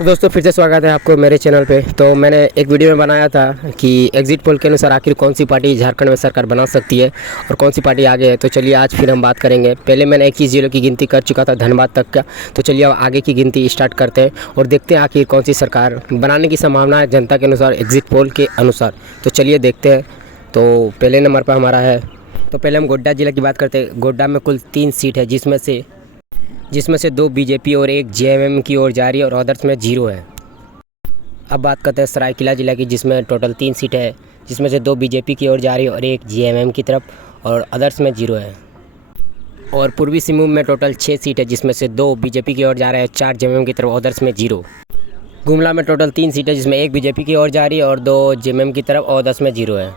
तो दोस्तों फिर से स्वागत है आपको मेरे चैनल पे। तो मैंने एक वीडियो में बनाया था कि एग्जिट पोल के अनुसार आखिर कौन सी पार्टी झारखंड में सरकार बना सकती है और कौन सी पार्टी आगे है। तो चलिए आज फिर हम बात करेंगे। पहले मैंने 21 जिलों की गिनती कर चुका था धनबाद तक का। तो चलिए अब आगे की गिनती स्टार्ट करते हैं और देखते हैं आखिर कौन सी सरकार बनाने की संभावना है जनता के अनुसार, एग्जिट पोल के अनुसार। तो चलिए देखते हैं। तो पहले नंबर पर हमारा है, तो पहले हम गोड्डा जिले की बात करते हैं। गोड्डा में कुल 3 सीट है जिसमें से 2 बीजेपी और 1 जेएमएम की ओर जा रही है और अदर्स में 0 है। अब बात करते हैं सरायकेला जिला की, जिसमें टोटल 3 सीट है जिसमें से 2 बीजेपी की ओर जा रही है और 1 जेएमएम की तरफ और अदर्स में 0 है। और पूर्वी सिंहभूम में टोटल 6 सीट है जिसमें से 2 बीजेपी की ओर जा रहे हैं, 4 जेएमएम की तरफ, अदर्स में 0। गुमला में टोटल 3 सीट है जिसमें 1 बीजेपी की ओर जा रही है और 2 जेएमएम की तरफ और अदर्स में 0 है।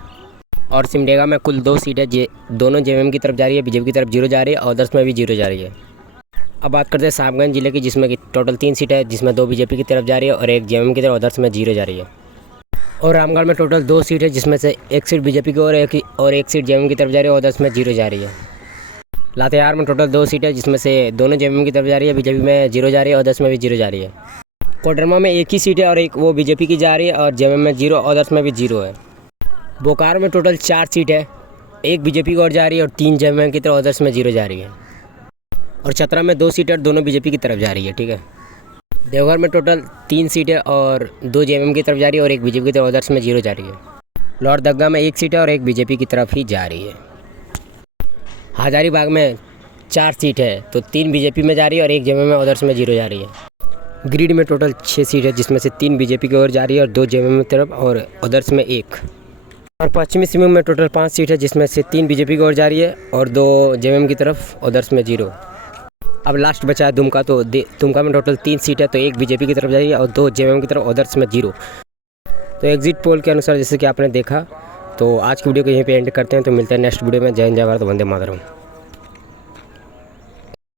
और सिमडेगा में कुल 2 सीट है, दोनों जेएमएम की तरफ जा रही है, बीजेपी की तरफ 0 जा रही है और अदर्स में भी 0 जा रही है। अब बात करते हैं साहबगंज जिले की, जिसमें कि टोटल 3 सीट है जिसमें 2 बीजेपी की तरफ जा रही है और 1 जेएमएम की तरफ, अदर्स में 0 जा रही है। और रामगढ़ में टोटल 2 सीट है जिसमें से 1 सीट बीजेपी की और 1 सीट जेएमएम की तरफ जा रही है और अदर्स में 0 जा रही है। लातेहार में टोटल 2 सीट है जिसमें से दोनों जेएमएम की तरफ जा रही है, बीजेपी में 0 जा रही है और अदर्स में भी 0 जा रही है। कोडरमा में 1 ही सीट है और एक वो बीजेपी की जा रही है और जेएमएम में 0 और अदर्स में भी 0 है। बोकारो में टोटल 4 सीट है, 1 बीजेपी की ओर जा रही है और 3 जेएमएम की तरफ, अदर्स में 0 जा रही है। और चतरा में 2 सीट है, दोनों बीजेपी की तरफ जा रही है, ठीक है। देवघर में टोटल 3 सीट है और 2 जेएमएम की तरफ जा रही है और 1 बीजेपी की तरफ, अदर्स में 0 जा रही है। लोहरदगा में 1 सीट है और 1 बीजेपी की तरफ ही जा रही है। हजारीबाग में 4 सीट है, तो 3 बीजेपी में जा रही है और 1 जेएमएम में, अदर्स में 0 जा रही है। गिरिडीह में टोटल 6 सीट है जिसमें से 3 बीजेपी की ओर जा रही है और 2 जेएमएम की तरफ और अदर्स में 1। और पश्चिमी सिंहभूम में टोटल 5 सीट है जिसमें से 3 बीजेपी की ओर जा रही है और 2 जेएमएम की तरफ, अदर्स में 0। अब लास्ट बचा है दुमका। तो दुमका में टोटल 3 सीट है, तो 1 बीजेपी की तरफ जा रही है और 2 जेएमएम की तरफ, अदर्स में 0। तो एग्जिट पोल के अनुसार जैसे कि आपने देखा। तो आज की वीडियो को यहीं पे एंड करते हैं। तो मिलते हैं नेक्स्ट वीडियो में। जय हिंद, जय भारत, वंदे मातरम।